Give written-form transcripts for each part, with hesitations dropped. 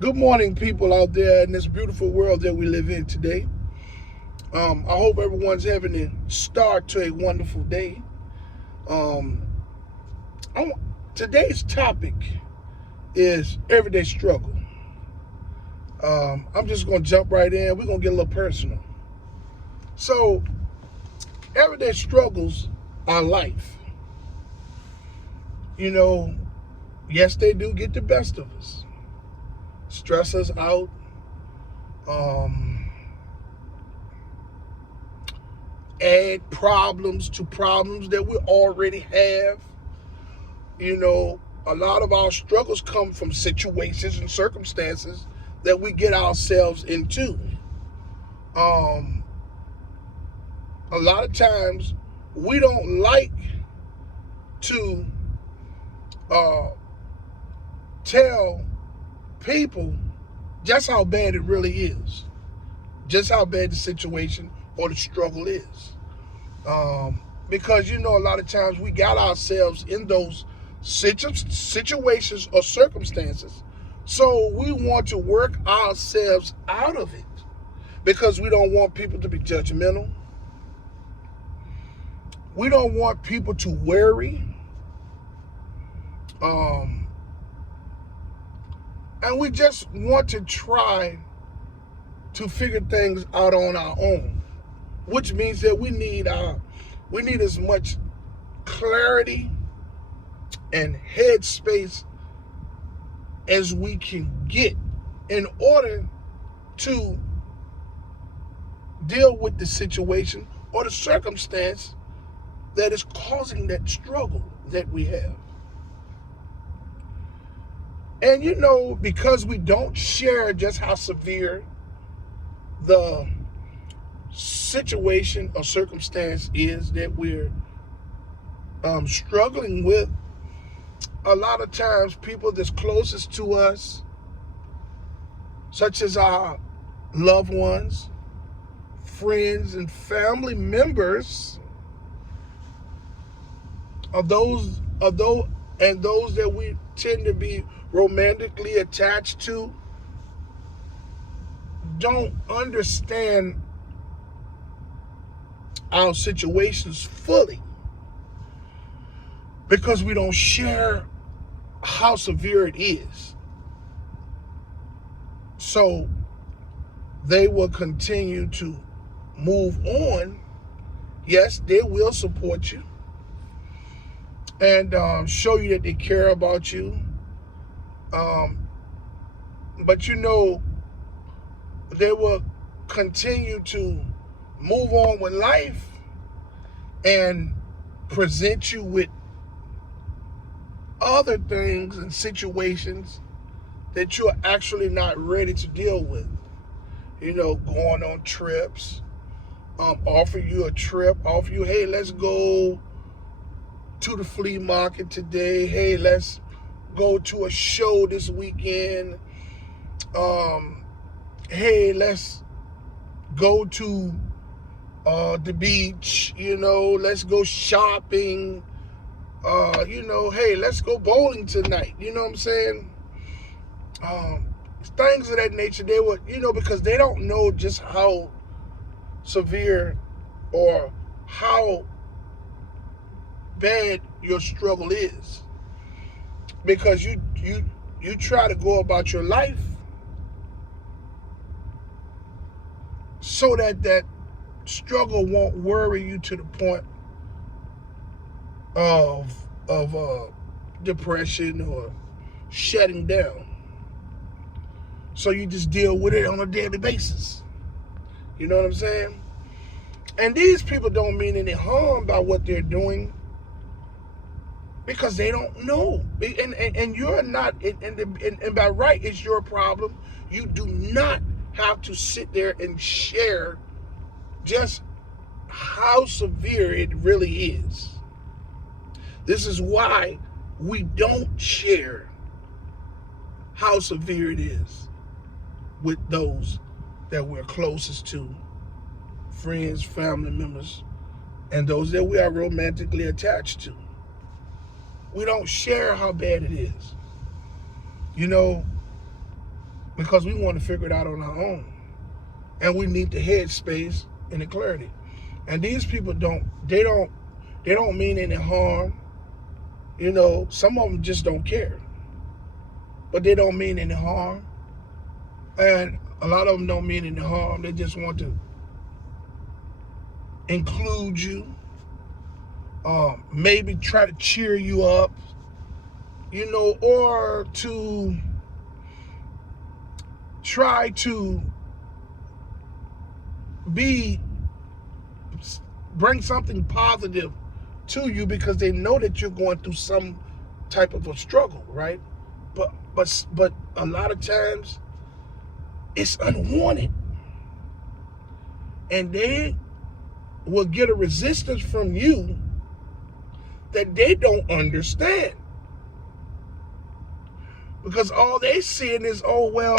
Good morning, people out there in this beautiful world that we live in today. I hope everyone's having a start to a wonderful day. Um, Today's topic is everyday struggle. I'm just going to jump right in. We're going to get a little personal. So, everyday struggles are life. You know, yes, they do get the best of us, stress us out, um, add problems to problems that we already have. A lot of our struggles come from situations and circumstances that we get ourselves into. Um, a lot of times we don't like to uh, tell people just how bad it really is, just how bad the situation or the struggle is. Because a lot of times we got ourselves in those situations or circumstances, so we want to work ourselves out of it because we don't want people to be judgmental. We don't want people to worry, um, and we just want to try to figure things out on our own, which means that we need as much clarity and headspace as we can get in order to deal with the situation or the circumstance that is causing that struggle that we have. And because we don't share just how severe the situation or circumstance is that we're struggling with, a lot of times people that's closest to us, such as our loved ones, friends, and family members, and those that we tend to be romantically attached to, don't understand our situations fully because we don't share how severe it is. So they will continue to move on. Yes, they will support you and show you that they care about you. But they will continue to move on with life and present you with other things and situations that you're actually not ready to deal with. Going on trips, offer you a trip, offer you, hey, let's go to the flea market today. Hey, let's go to a show this weekend. Hey, let's go to the beach. Let's go shopping. Hey, let's go bowling tonight. You know what I'm saying? Things of that nature. They would, because they don't know just how severe or how bad your struggle is, because you try to go about your life so that struggle won't worry you to the point of depression or shutting down. So you just deal with it on a daily basis. You know what I'm saying? And these people don't mean any harm by what they're doing because they don't know. And you're not, and by right, it's your problem. You do not have to sit there and share just how severe it really is. This is why we don't share how severe it is with those that we're closest to, friends, family members, and those that we are romantically attached to. We don't share how bad it is. because we want to figure it out on our own. And we need the headspace and the clarity. And these people don't mean any harm. You know, some of them just don't care. But they don't mean any harm. And a lot of them don't mean any harm. They just want to include you. Maybe try to cheer you up. You know, or to try to bring something positive to you because they know that you're going through some type of a struggle, right? But a lot of times it's unwanted, and they will get a resistance from you that they don't understand, because all they seeing is, oh well,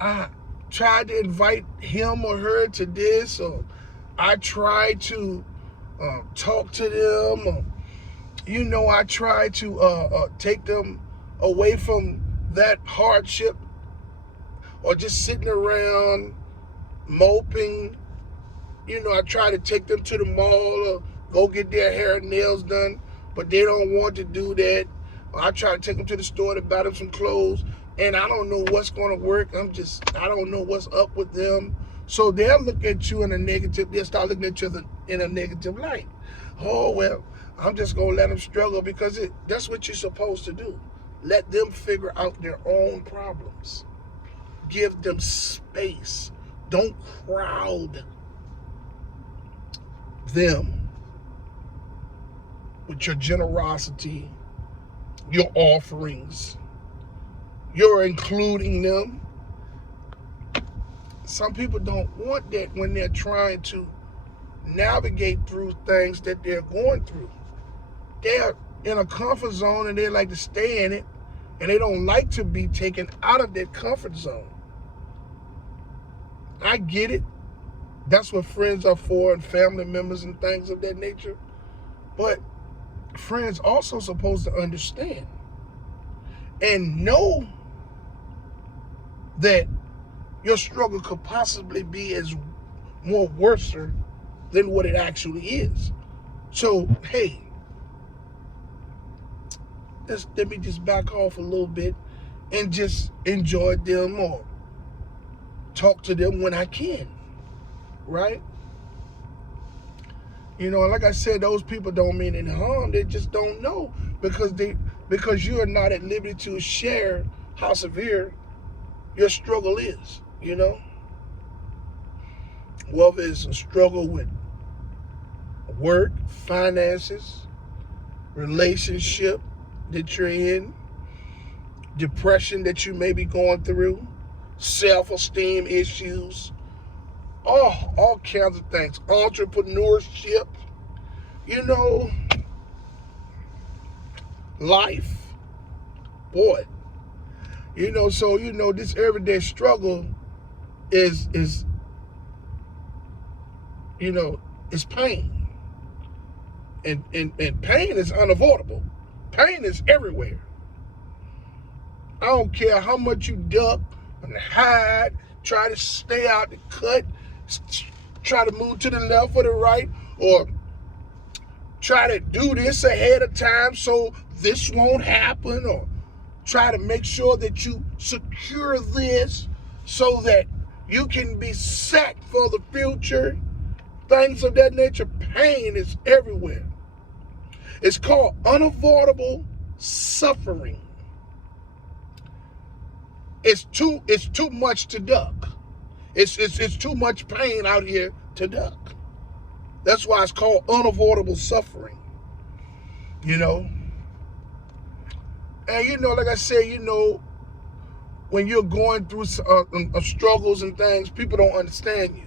I tried to invite him or her to this, or I tried to talk to them, or, you know, I tried to take them away from that hardship, or just sitting around moping. You know, I try to take them to the mall or go get their hair and nails done, but they don't want to do that. Or I try to take them to the store to buy them some clothes, and I don't know what's going to work. I don't know what's up with them. So they'll look at you in a negative, they'll start looking at you in a negative light. Oh, well, I'm just going to let them struggle, because that's what you're supposed to do. Let them figure out their own problems. Give them space. Don't crowd them with your generosity, your offerings. You're including them. Some people don't want that when they're trying to navigate through things that they're going through. They're in a comfort zone and they like to stay in it, and they don't like to be taken out of that comfort zone. I get it. That's what friends are for, and family members and things of that nature. But friends also supposed to understand and know that your struggle could possibly be as more worse than what it actually is. So, hey, let me just back off a little bit and just enjoy them or talk to them when I can, right? You know, like I said, those people don't mean any harm. They just don't know, because you are not at liberty to share how severe your struggle is, you know? Whether it's a struggle with work, finances, relationship that you're in, depression that you may be going through, self-esteem issues, all kinds of things, entrepreneurship, you know, life, boy, you know. So, you know, this everyday struggle is you know, is pain, and pain is unavoidable. Pain is everywhere. I don't care how much you duck and hide, try to stay out the cut, try to move to the left or the right, or try to do this ahead of time so this won't happen, or try to make sure that you secure this so that you can be set for the future. Things of that nature. Pain is everywhere. It's called unavoidable suffering. It's too much to duck. It's too much pain out here to duck. That's why it's called unavoidable suffering. You know? And you know, like I said, you know, when you're going through struggles and things, people don't understand you.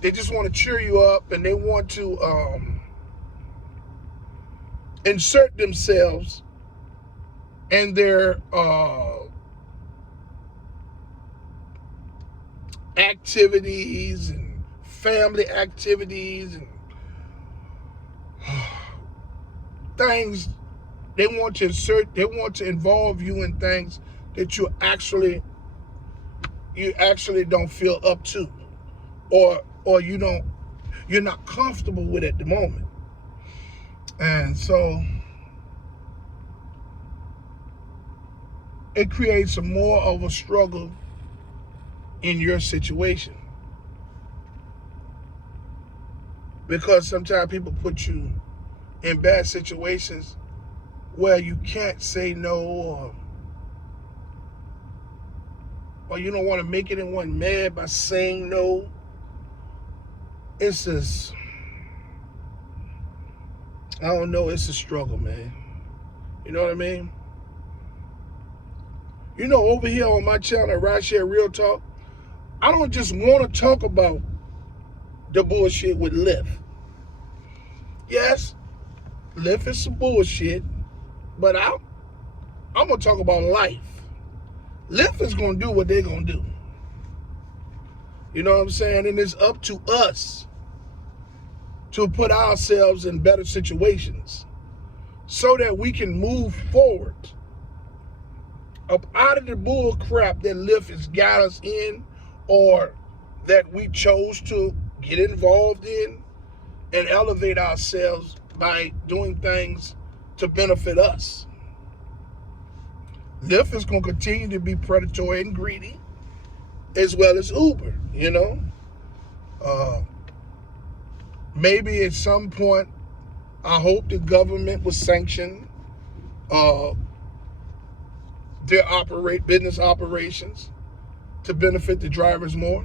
They just want to cheer you up, and they want to insert themselves in their activities and family activities and things. They want to involve you in things that you actually don't feel up to, or you're not comfortable with at the moment. And so it creates more of a struggle in your situation, because sometimes people put you in bad situations where you can't say no, or you don't want to make anyone mad by saying no. It's just, I don't know, it's a struggle, man. You know what I mean? You know, over here on my channel, Rideshare RealTalk, I don't just want to talk about the bullshit with Lyft. Yes, Lyft is some bullshit, but I'm going to talk about life. Lyft is going to do what they're going to do. You know what I'm saying? And it's up to us to put ourselves in better situations so that we can move forward up out of the bull crap that Lyft has got us in, or that we chose to get involved in, and elevate ourselves by doing things to benefit us. Lyft is going to continue to be predatory and greedy, as well as Uber, you know. Maybe at some point, I hope the government will sanction their business operations to benefit the drivers more,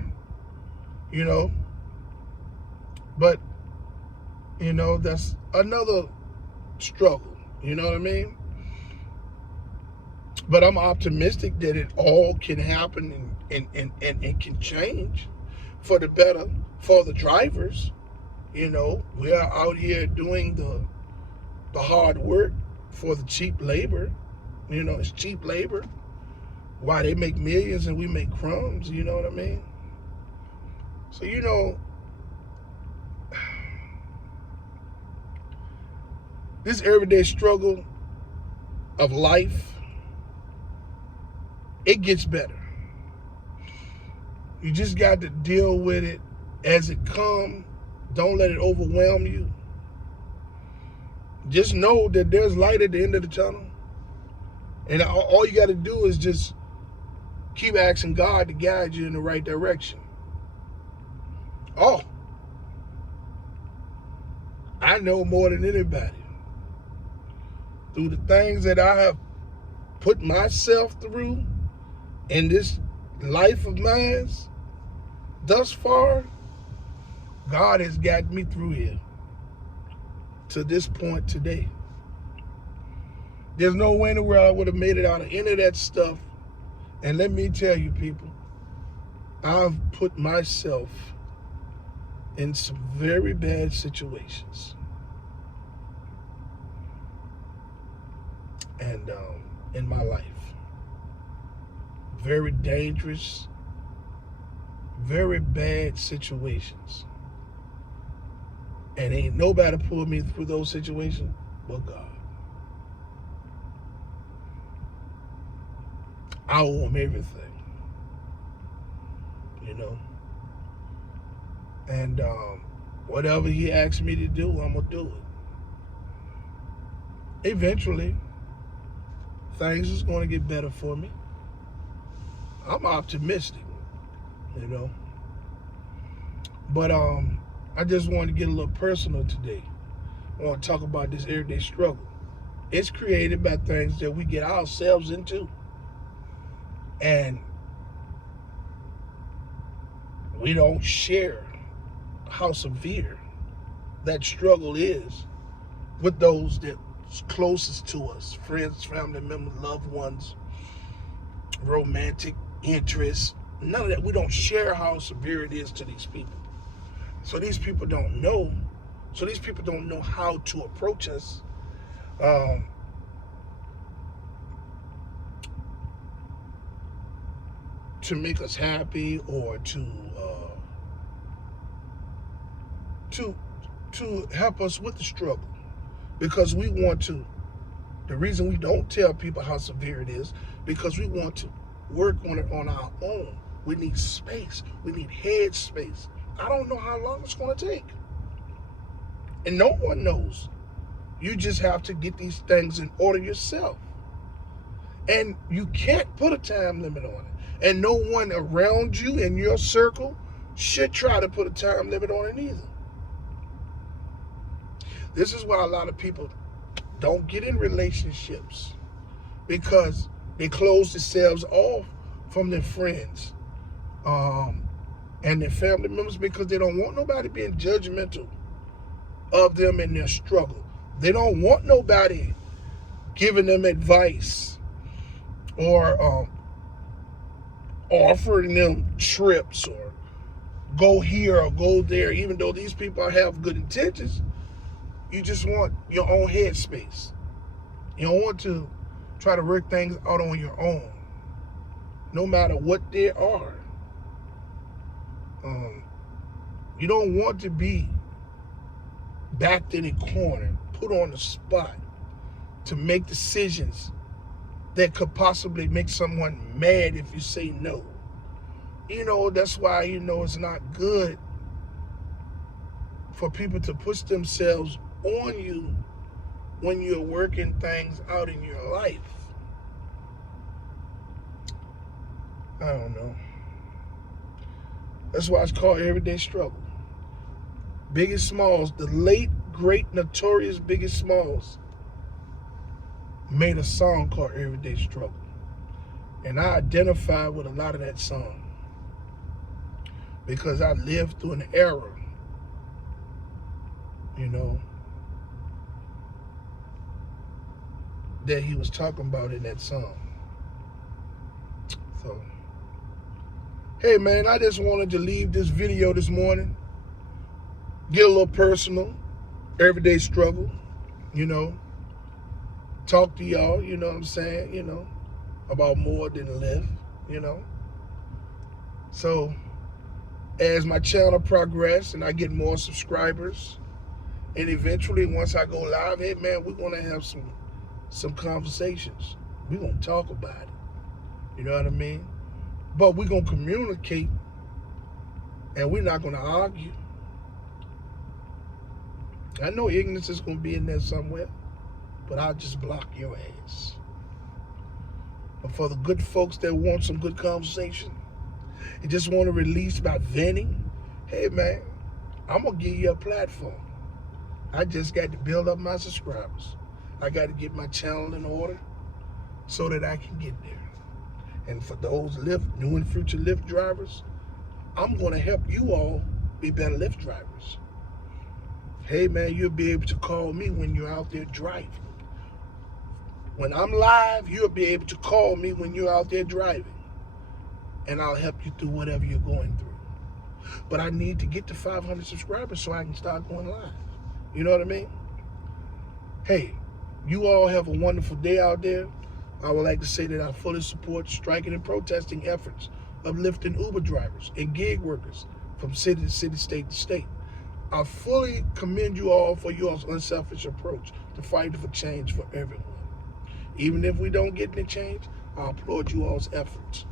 you know. But, you know, that's another struggle, you know what I mean? But I'm optimistic that it all can happen and can change for the better for the drivers. You know, we are out here doing the hard work for the cheap labor. You know, it's cheap labor. Why they make millions and we make crumbs, you know what I mean? So, you know, this everyday struggle of life, it gets better. You just got to deal with it as it comes. Don't let it overwhelm you. Just know that there's light at the end of the tunnel. And all you got to do is just keep asking God to guide you in the right direction. Oh, I know more than anybody. Through the things that I have put myself through in this life of mine thus far, God has gotten me through here to this point today. There's no way in the world I would have made it out of any of that stuff. And let me tell you, people, I've put myself in some very bad situations. And in my life. Very dangerous, very bad situations. And ain't nobody pulled me through those situations but God. I owe him everything, you know. And whatever he asks me to do, I'm going to do it. Eventually, things is going to get better for me. I'm optimistic, you know. But I just wanted to get a little personal today. I want to talk about this everyday struggle. It's created by things that we get ourselves into. And we don't share how severe that struggle is with those that's closest to us, friends, family members, loved ones, romantic interests. None of that. We don't share how severe it is to these people. So these people don't know. So these people don't know how to approach us. To make us happy, or to help us with the struggle, because we want to The reason we don't tell people how severe it is, because we want to work on it on our own. We need space. We need head space. I don't know how long it's going to take. And no one knows. You just have to get these things in order yourself. And you can't put a time limit on it. And no one around you in your circle should try to put a time limit on it either. This is why a lot of people don't get in relationships, because they close themselves off from their friends and their family members, because they don't want nobody being judgmental of them in their struggle. They don't want nobody giving them advice or offering them trips or go here or go there, even though these people have good intentions. You just want your own headspace. You don't want to try to work things out on your own, no matter what they are. You don't want to be backed in a corner, put on the spot to make decisions that could possibly make someone mad if you say no. That's why, it's not good for people to push themselves on you when you're working things out in your life. I don't know. That's why it's called Everyday Struggle. Biggie Smalls, the late, great, notorious Biggie Smalls, made a song called Everyday Struggle. And I identify with a lot of that song because I lived through an era, that he was talking about in that song. So, hey man, I just wanted to leave this video this morning, get a little personal, everyday struggle, talk to y'all, you know what I'm saying, about more than live, So, as my channel progresses and I get more subscribers, and eventually once I go live, hey man, we're gonna have some conversations. We're gonna talk about it. You know what I mean? But we're gonna communicate, and we're not gonna argue. I know ignorance is gonna be in there somewhere, but I'll just block your ass. But for the good folks that want some good conversation and just want to release by venting, hey man, I'm gonna give you a platform. I just got to build up my subscribers. I got to get my channel in order so that I can get there. And for those new and future Lyft drivers, I'm going to help you all be better Lyft drivers. Hey man, you'll be able to call me when you're out there driving. When I'm live, you'll be able to call me when you're out there driving. And I'll help you through whatever you're going through. But I need to get to 500 subscribers so I can start going live. You know what I mean? Hey, you all have a wonderful day out there. I would like to say that I fully support striking and protesting efforts of Lyft and Uber drivers and gig workers from city to city, state to state. I fully commend you all for your unselfish approach to fighting for change for everyone. Even if we don't get any change, I applaud you all's efforts.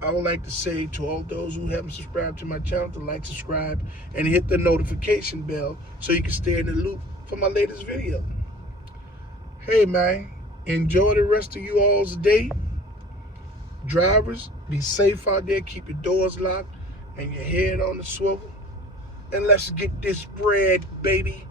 I would like to say to all those who haven't subscribed to my channel to like, subscribe, and hit the notification bell so you can stay in the loop for my latest video. Hey man, enjoy the rest of you all's day. Drivers, be safe out there, keep your doors locked and your head on the swivel. And let's get this bread, baby.